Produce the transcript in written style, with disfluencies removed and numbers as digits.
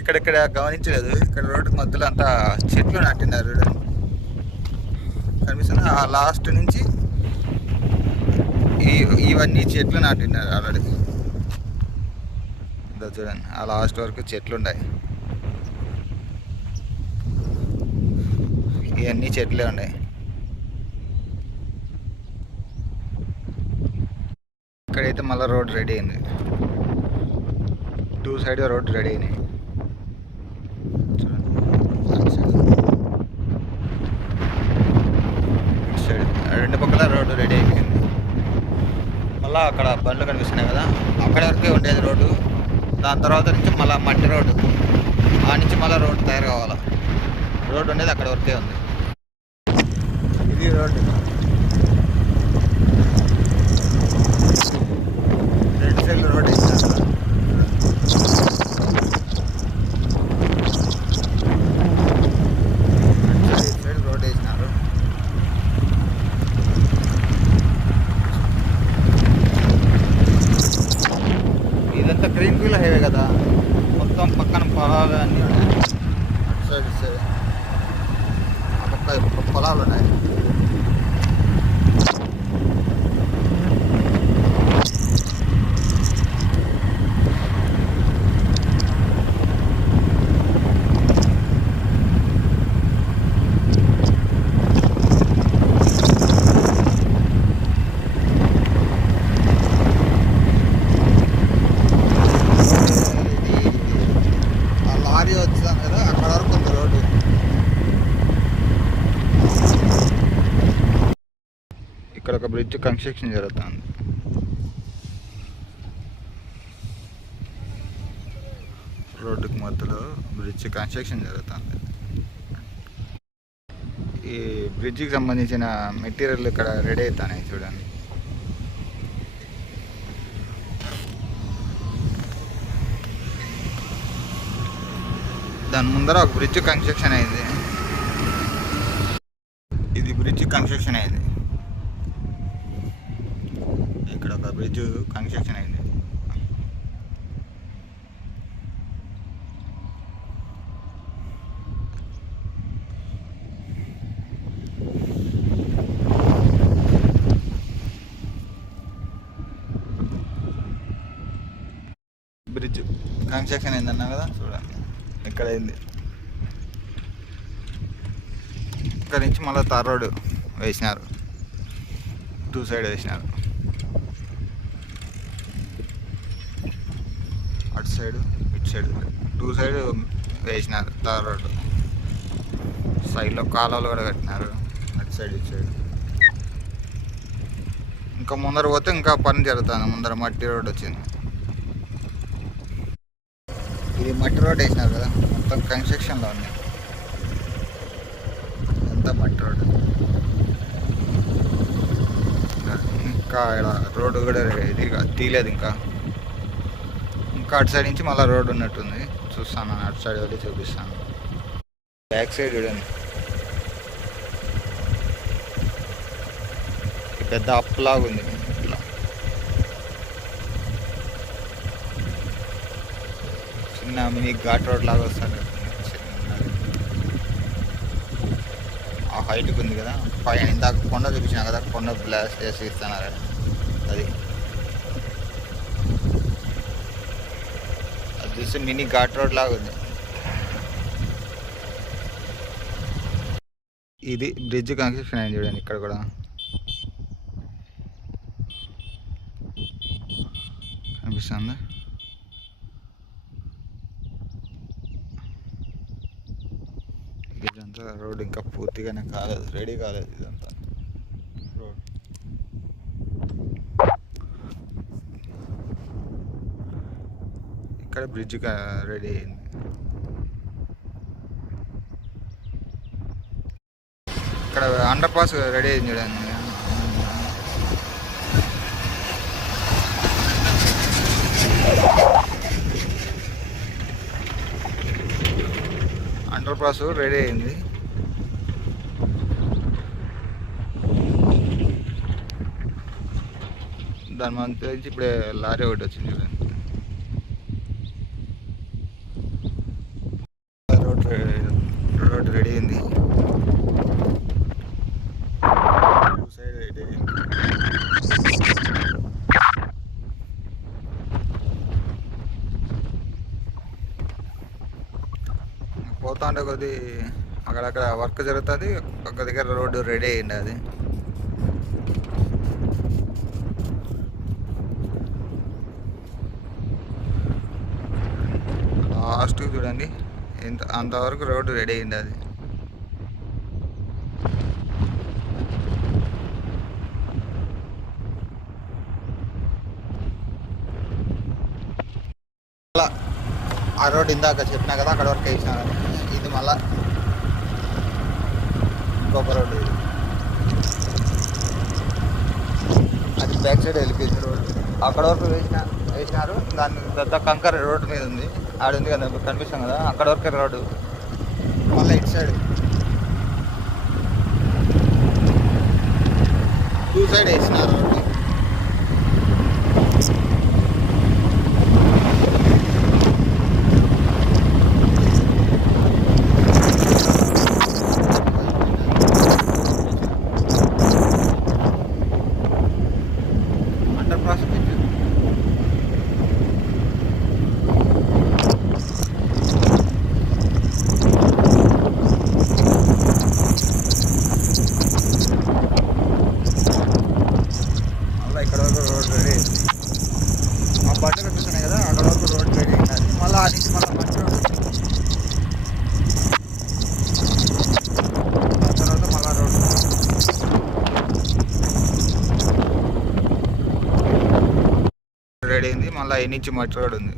ఇక్కడెక్కడ గమనించలేదు, ఇక్కడ రోడ్డు మధ్యలో అంతా చెట్లు నాటినారు కనిపిస్తుంది. ఆ లాస్ట్ నుంచి ఇవన్నీ చెట్లు నాటినారు ఆల్రెడీ. ఇదో చూడండి, ఆ లాస్ట్ వరకు చెట్లు ఉన్నాయి. ఇవన్నీ చెట్లే ఉన్నాయి. ఇక్కడైతే మళ్ళీ రోడ్ రెడీ అయింది. 2 సైడ్ రోడ్ రెడీ అయినాయి. ఇటు సైడ్ 2 పక్కల రోడ్డు రెడీ అయిపోయింది. మళ్ళీ అక్కడ బండ్లు కనిపిస్తున్నాయి కదా, అక్కడ వరకే ఉండేది రోడ్డు. దాని తర్వాత నుంచి మళ్ళీ మట్టి రోడ్డు, ఆ నుంచి మళ్ళీ రోడ్డు తయారు కావాలి. రోడ్డు ఉండేది అక్కడ వరకే ఉంది. ఇది రోడ్డు. 2 సైడ్లు రోడ్డు వేసినారు. సైడ్ రోడ్డు వేసినారు. ఇదంతా గ్రీన్ ఫీల్డ్ హైవే కదా, మొత్తం పక్కన పొలాలు అన్నీ ఉన్నాయి. సైడ్ సైడ్ ఆ పక్క పొలాలు ఉన్నాయి. ఇక్కడ ఒక బ్రిడ్జ్ కన్స్ట్రక్షన్ జరుగుతుంది. రోడ్డుకి మధ్యలో బ్రిడ్జ్ కన్స్ట్రక్షన్ జరుగుతుంది. ఈ బ్రిడ్జికి సంబంధించిన మెటీరియల్ ఇక్కడ రెడీ అవుతాయి చూడండి. దాని ముందర ఒక బ్రిడ్జ్ కన్స్ట్రక్షన్ అయింది. ఇది బ్రిడ్జ్ కన్స్ట్రక్షన్ అయింది. ఇక్కడ ఒక బ్రిడ్జ్ కన్స్ట్రక్షన్ అయింది. బ్రిడ్జ్ కన్స్ట్రక్షన్ అయిందన్నా కదా, చూడండి ఇక్కడ అయింది. ఇక్కడ నుంచి మళ్ళీ తార్ రోడ్డు వేసినారు. 2 సైడ్ వేసినారు. అటు సైడు ఇటు సైడ్ 2 సైడ్ వేసినారు తార్ రోడ్డు. సైడ్లో కాలువలు కూడా కట్టినారు, అటు సైడ్ ఇటు సైడ్. ఇంకా ముందర పోతే ఇంకా పని జరుగుతుంది. ముందర మట్టి రోడ్డు వచ్చింది. ఇది మట్టి రోడ్ వేసినారు కదా, మొత్తం కన్స్ట్రక్షన్లో ఉంది. అంతా మట్టి రోడ్. ఇంకా ఇక్కడ రోడ్డు కూడా ఇది తీయలేదు ఇంకా. అటు సైడ్ నుంచి మళ్ళీ రోడ్డు ఉన్నట్టుంది. చూస్తాను, అటు సైడ్ వెళ్ళి చూపిస్తాను. బ్యాక్ సైడ్ చూడండి, పెద్ద అప్పులాగా ఉంది. ఇట్లా చిన్న మినీ ఘాట్ రోడ్ లాగా వస్తుంది. ఆ హైట్కి ఉంది కదా, పైన ఇందాక కొండ చూపించినా కదా, కొండ బ్లాస్ట్ చేసి ఇస్తున్నారు. అది చూస్తే మినీ ఘాట్ రోడ్ లాగా ఉంది. ఇది బ్రిడ్జ్ కన్స్ట్రక్షన్ అయింది చూడండి. ఇక్కడ కూడా కనిపిస్తుంది. ఇదంతా రోడ్ ఇంకా పూర్తిగానే కాలేదు, రెడీ కాలేదు ఇదంతా రోడ్. ఇక్కడ బ్రిడ్జ్ రెడీ అయింది. ఇక్కడ అండర్ పాస్ రెడీ అయింది చూడండి. అండర్ పాస్ రెడీ అయింది. దాని మధ్య నుంచి ఇప్పుడే లారీ ఒకటి వచ్చింది చూడండి. పోతా ఉంటే కొద్ది అక్కడక్కడ వర్క్ జరుగుతుంది, ఒక దగ్గర రోడ్డు రెడీ అయ్యింది అది. లాస్ట్కి చూడండి అంతవరకు రోడ్డు రెడీ అయ్యింది అది. ఆ రోడ్ ఇందాక చెప్పినా కదా అక్కడ వరకు వేసినారు. ఇది మళ్ళా ఇంకొక రోడ్డు, ఇది అది బ్యాక్ సైడ్ వెళ్ళిపోయింది రోడ్డు. అక్కడ వరకు వేసినారు. దాని పెద్ద కంకర రోడ్డు మీద ఉంది, ఆడ ఉంది కదా కనిపిస్తాం కదా, అక్కడ వరకే రోడ్డు. మళ్ళీ ఇటు సైడ్ టూ సైడ్ వేసినారు రోడ్డు. అండర్ పాస్ ఇక్కడ వరకు రోడ్ రెడీ అయింది. ఆ బండ్లు కనిపిస్తున్నాయి కదా అక్కడ వరకు రోడ్ రెడీ అయింది. మళ్ళీ ఆ నుంచి మళ్ళీ మంచి రోడ్, ఆ తర్వాత మళ్ళీ రోడ్ రెడీ అయింది. మళ్ళీ ఈ నుంచి మట్టి రోడ్ ఉంది.